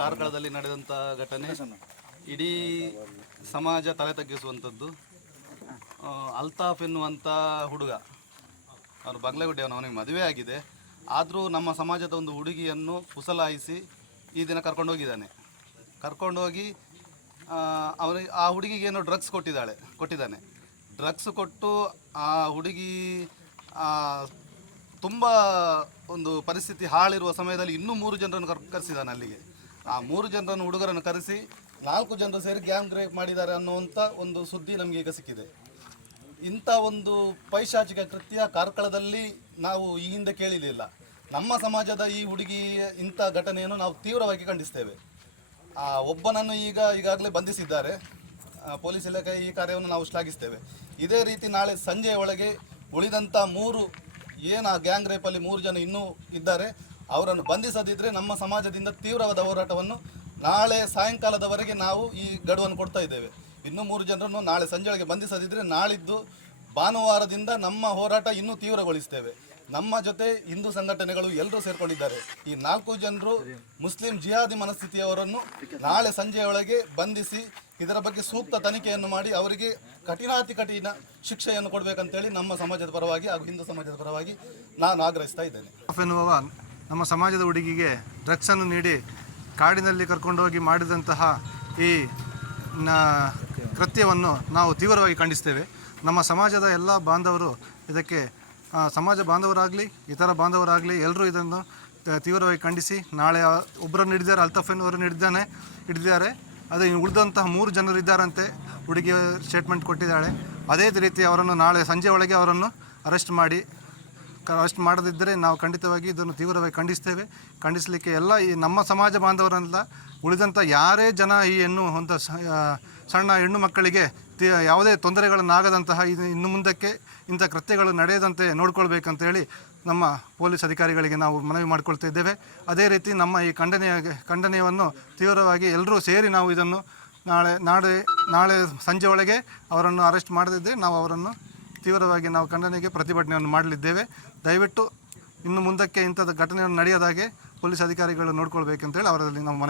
ಕಾರ್ಕಳದಲ್ಲಿ ನಡೆದಂಥ ಘಟನೆ ಇಡೀ ಸಮಾಜ ತಲೆ ತಗ್ಗಿಸುವಂಥದ್ದು. ಅಲ್ತಾಫ್ ಎನ್ನುವಂಥ ಹುಡುಗ, ಅವರು ಬಂಗ್ಲೆಗುಡ್ಡೆಯವನು ಅವನು ಅವನಿಗೆ ಮದುವೆ ಆಗಿದೆ. ಆದರೂ ನಮ್ಮ ಸಮಾಜದ ಒಂದು ಹುಡುಗಿಯನ್ನು ಕುಸಲಾಯಿಸಿ ಈ ದಿನ ಕರ್ಕೊಂಡು ಹೋಗಿದ್ದಾನೆ. ಕರ್ಕೊಂಡೋಗಿ ಅವನಿಗೆ ಆ ಹುಡುಗಿಗೆ ಏನೋ ಡ್ರಗ್ಸ್ ಕೊಟ್ಟಿದ್ದಾಳೆ, ಕೊಟ್ಟಿದ್ದಾನೆ. ಡ್ರಗ್ಸ್ ಕೊಟ್ಟು ಆ ಹುಡುಗಿ ತುಂಬ ಒಂದು ಪರಿಸ್ಥಿತಿ ಹಾಳಿರುವ ಸಮಯದಲ್ಲಿ ಇನ್ನೂ ಮೂರು ಜನರನ್ನು ಕರ್, ಕರೆಸಿದ್ದಾನೆ ಅಲ್ಲಿಗೆ. ಆ ಮೂರು ಜನರನ್ನು ಹುಡುಗರನ್ನು ಕರೆಸಿ ನಾಲ್ಕು ಜನರು ಸೇರಿ ಗ್ಯಾಂಗ್ ರೇಪ್ ಮಾಡಿದ್ದಾರೆ ಅನ್ನುವಂಥ ಒಂದು ಸುದ್ದಿ ನಮಗೆ ಈಗ ಸಿಕ್ಕಿದೆ. ಇಂಥ ಒಂದು ಪೈಶಾಚಿಕ ಕೃತ್ಯ ಕಾರ್ಕಳದಲ್ಲಿ ನಾವು ಈ ಹಿಂದೆ ಕೇಳಿರಲಿಲ್ಲ ನಮ್ಮ ಸಮಾಜದ ಈ ಹುಡುಗಿ ಇಂಥ ಘಟನೆಯನ್ನು ನಾವು ತೀವ್ರವಾಗಿ ಖಂಡಿಸ್ತೇವೆ. ಆ ಒಬ್ಬನನ್ನು ಈಗ ಈಗಾಗಲೇ ಬಂಧಿಸಿದ್ದಾರೆ. ಪೊಲೀಸ್ ಇಲಾಖೆ ಈ ಕಾರ್ಯವನ್ನು ನಾವು ಶ್ಲಾಘಿಸ್ತೇವೆ. ಇದೇ ರೀತಿ ನಾಳೆ ಸಂಜೆಯ ಒಳಗೆ ಉಳಿದಂಥ ಮೂರು, ಏನು ಆ ಗ್ಯಾಂಗ್ ರೇಪಲ್ಲಿ ಮೂರು ಜನ ಇನ್ನೂ ಇದ್ದಾರೆ ಅವರನ್ನು ಬಂಧಿಸದಿದ್ದರೆ ನಮ್ಮ ಸಮಾಜದಿಂದ ತೀವ್ರವಾದ ಹೋರಾಟವನ್ನು ನಾಳೆ ಸಾಯಂಕಾಲದವರೆಗೆ ನಾವು ಈ ಗಡುವನ್ನು ಕೊಡ್ತಾ ಇದ್ದೇವೆ. ಇನ್ನೂ ಮೂರು ಜನರನ್ನು ನಾಳೆ ಸಂಜೆಗೆ ಬಂಧಿಸದಿದ್ದರೆ ನಾಳಿದ್ದು ಭಾನುವಾರದಿಂದ ನಮ್ಮ ಹೋರಾಟ ಇನ್ನೂ ತೀವ್ರಗೊಳಿಸ್ತೇವೆ. ನಮ್ಮ ಜೊತೆ ಹಿಂದೂ ಸಂಘಟನೆಗಳು ಎಲ್ಲರೂ ಸೇರ್ಕೊಂಡಿದ್ದಾರೆ. ಈ ನಾಲ್ಕು ಜನರು ಮುಸ್ಲಿಂ ಜಿಹಾದಿ ಮನಸ್ಥಿತಿಯವರನ್ನು ನಾಳೆ ಸಂಜೆಯೊಳಗೆ ಬಂಧಿಸಿ ಇದರ ಬಗ್ಗೆ ಸೂಕ್ತ ತನಿಖೆಯನ್ನು ಮಾಡಿ ಅವರಿಗೆ ಕಠಿಣಾತಿ ಕಠಿಣ ಶಿಕ್ಷೆಯನ್ನು ಕೊಡಬೇಕಂತೇಳಿ ನಮ್ಮ ಸಮಾಜದ ಪರವಾಗಿ ಹಾಗೂ ಹಿಂದೂ ಸಮಾಜದ ಪರವಾಗಿ ನಾನು ಆಗ್ರಹಿಸ್ತಾ ಇದ್ದೇನೆ. ನಮ್ಮ ಸಮಾಜದ ಹುಡುಗಿಗೆ ಡ್ರಗ್ಸನ್ನು ನೀಡಿ ಕಾಡಿನಲ್ಲಿ ಕರ್ಕೊಂಡೋಗಿ ಮಾಡಿದಂತಹ ಈ ಕೃತ್ಯವನ್ನು ನಾವು ತೀವ್ರವಾಗಿ ಖಂಡಿಸ್ತೇವೆ. ನಮ್ಮ ಸಮಾಜದ ಎಲ್ಲ ಬಾಂಧವರು ಇದಕ್ಕೆ ಸಮಾಜ ಬಾಂಧವರಾಗಲಿ, ಇತರ ಬಾಂಧವರಾಗಲಿ ಎಲ್ಲರೂ ಇದನ್ನು ತೀವ್ರವಾಗಿ ಖಂಡಿಸಿ ನಾಳೆ ಒಬ್ಬರನ್ನು ಹಿಡಿದಾರೆ ಅಲ್ತಫನ್ ಅವರು ಹಿಡಿದಾನೆ, ಹಿಡಿದಿದ್ದಾರೆ. ಅದೇ ಉಳಿದಂತಹ ಮೂರು ಜನರು ಇದ್ದಾರಂತೆ ಹುಡುಗಿ ಸ್ಟೇಟ್ಮೆಂಟ್ ಕೊಟ್ಟಿದ್ದಾಳೆ. ಅದೇ ರೀತಿ ಅವರನ್ನು ನಾಳೆ ಸಂಜೆ ಒಳಗೆ ಅವರನ್ನು ಅರೆಸ್ಟ್ ಮಾಡಿ ಅರೆಸ್ಟ್ ಮಾಡದಿದ್ದರೆ ನಾವು ಖಂಡಿತವಾಗಿ ಇದನ್ನು ತೀವ್ರವಾಗಿ ಖಂಡಿಸ್ತೇವೆ. ಖಂಡಿಸಲಿಕ್ಕೆ ಎಲ್ಲ ಈ ನಮ್ಮ ಸಮಾಜ ಬಾಂಧವರಲ್ಲ ಉಳಿದಂಥ ಯಾರೇ ಜನ ಈ ಹೆಣ್ಣು ಹೊಂದ ಸಣ್ಣ ಹೆಣ್ಣು ಮಕ್ಕಳಿಗೆ ಯಾವುದೇ ತೊಂದರೆಗಳನ್ನಾಗದಂತಹ ಇದು ಇನ್ನು ಮುಂದಕ್ಕೆ ಇಂಥ ಕೃತ್ಯಗಳು ನಡೆಯದಂತೆ ನೋಡ್ಕೊಳ್ಬೇಕಂತೇಳಿ ನಮ್ಮ ಪೊಲೀಸ್ ಅಧಿಕಾರಿಗಳಿಗೆ ನಾವು ಮನವಿ ಮಾಡಿಕೊಳ್ತಾ ಇದ್ದೇವೆ. ಅದೇ ರೀತಿ ನಮ್ಮ ಈ ಖಂಡನೆಯ ಖಂಡನೆಯನ್ನು ತೀವ್ರವಾಗಿ ಎಲ್ಲರೂ ಸೇರಿ ನಾವು ಇದನ್ನು ನಾಳೆ ನಾಳೆ ನಾಳೆ ಸಂಜೆ ಒಳಗೆ ಅವರನ್ನು ಅರೆಸ್ಟ್ ಮಾಡದಿದ್ದರೆ ನಾವು ಅವರನ್ನು ತೀವ್ರವಾಗಿ ನಾವು ಖಂಡನೆಗೆ ಪ್ರತಿಭಟನೆಯನ್ನು ಮಾಡಲಿದ್ದೇವೆ. ದಯವಿಟ್ಟು ಇನ್ನು ಮುಂದಕ್ಕೆ ಇಂಥದ್ದು ಘಟನೆಯನ್ನು ನಡೆಯದಾಗೆ ಪೊಲೀಸ್ ಅಧಿಕಾರಿಗಳು ನೋಡ್ಕೊಳ್ಬೇಕಂತೇಳಿ ಅವರಲ್ಲಿ ನಾವು ಮನವಿ